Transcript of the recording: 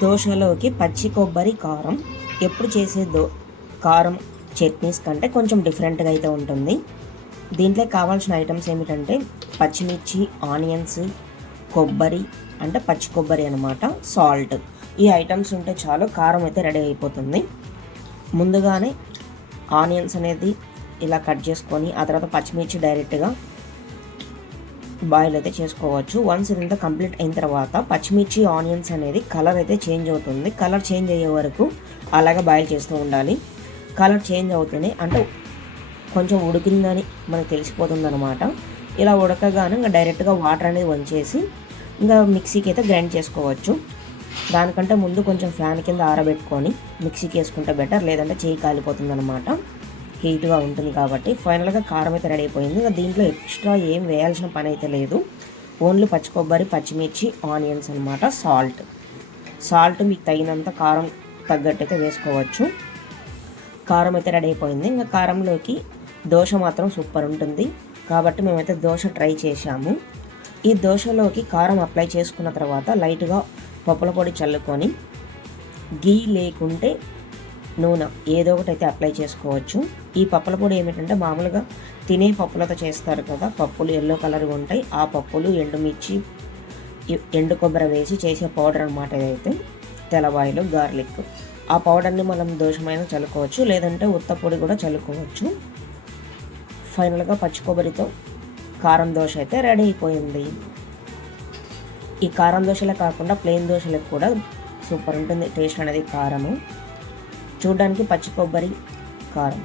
దోశలోకి పచ్చి కొబ్బరి కారం ఎప్పుడు చేసే కారం చట్నీస్ కంటే కొంచెం డిఫరెంట్గా అయితే ఉంటుంది. దీంట్లో కావాల్సిన ఐటమ్స్ ఏమిటంటే పచ్చిమిర్చి, ఆనియన్స్, కొబ్బరి అంటే పచ్చి కొబ్బరి అనమాట, సాల్ట్. ఈ ఐటమ్స్ ఉంటే చాలు, కారం అయితే రెడీ అయిపోతుంది. ముందుగానే ఆనియన్స్ అనేది ఇలా కట్ చేసుకొని ఆ తర్వాత పచ్చిమిర్చి డైరెక్ట్గా బాయిల్ అయితే చేసుకోవచ్చు. వన్స్ ఇదంతా కంప్లీట్ అయిన తర్వాత పచ్చిమిర్చి, ఆనియన్స్ అనేది కలర్ అయితే చేంజ్ అవుతుంది. కలర్ చేంజ్ అయ్యే వరకు అలాగే బాయిల్ చేస్తూ ఉండాలి. కలర్ చేంజ్ అవుతూనే అంటే కొంచెం ఉడికిందని మనకు తెలిసిపోతుంది అనమాట. ఇలా ఉడకగానే ఇంకా డైరెక్ట్గా వాటర్ అనేది వంచేసి ఇంకా మిక్సీకి అయితే గ్రైండ్ చేసుకోవచ్చు. దానికంటే ముందు కొంచెం ఫ్యాన్ కింద ఆరబెట్టుకొని మిక్సీకి వేసుకుంటే బెటర్, లేదంటే చేయి కాలిపోతుంది అనమాట, హీట్గా ఉంటుంది కాబట్టి. ఫైనల్గా కారం అయితే రెడీ అయిపోయింది. ఇంకా దీంట్లో ఎక్స్ట్రా ఏం వేయాల్సిన పని అయితే లేదు. ఓన్లీ పచ్చి కొబ్బరి, పచ్చిమిర్చి, ఆనియన్స్ అనమాట, సాల్ట్ మీకు తగినంత కారం తగ్గట్టు అయితే వేసుకోవచ్చు. కారం అయితే రెడీ అయిపోయింది. ఇంకా కారంలోకి దోశ మాత్రం సూపర్ ఉంటుంది కాబట్టి మేమైతే దోశ ట్రై చేశాము. ఈ దోశలోకి కారం అప్లై చేసుకున్న తర్వాత లైట్గా పప్పుల పొడి చల్లుకొని గీ లేకుంటే నూనె ఏదో ఒకటి అయితే అప్లై చేసుకోవచ్చు. ఈ పప్పుల పొడి ఏమిటంటే మామూలుగా తినే పప్పులతో చేస్తారు కదా, పప్పులు ఎల్లో కలర్గా ఉంటాయి. ఆ పప్పులు, ఎండుమిర్చి, ఎండు కొబ్బరి వేసి చేసే పౌడర్ అనమాట ఇదైతే. తెల్లవాయిలు, గార్లిక్, ఆ పౌడర్ని మనం దోశమైన చల్లుకోవచ్చు, లేదంటే ఉత్త పొడి కూడా చల్లుకోవచ్చు. ఫైనల్గా పచ్చి కొబ్బరితో కారం దోశ అయితే రెడీ అయిపోయింది. ఈ కారం దోశలే కాకుండా ప్లెయిన్ దోశలకు కూడా సూపర్ ఉంటుంది టేస్ట్ అనేది. కారము చూడడానికి పచ్చి కొబ్బరి కారం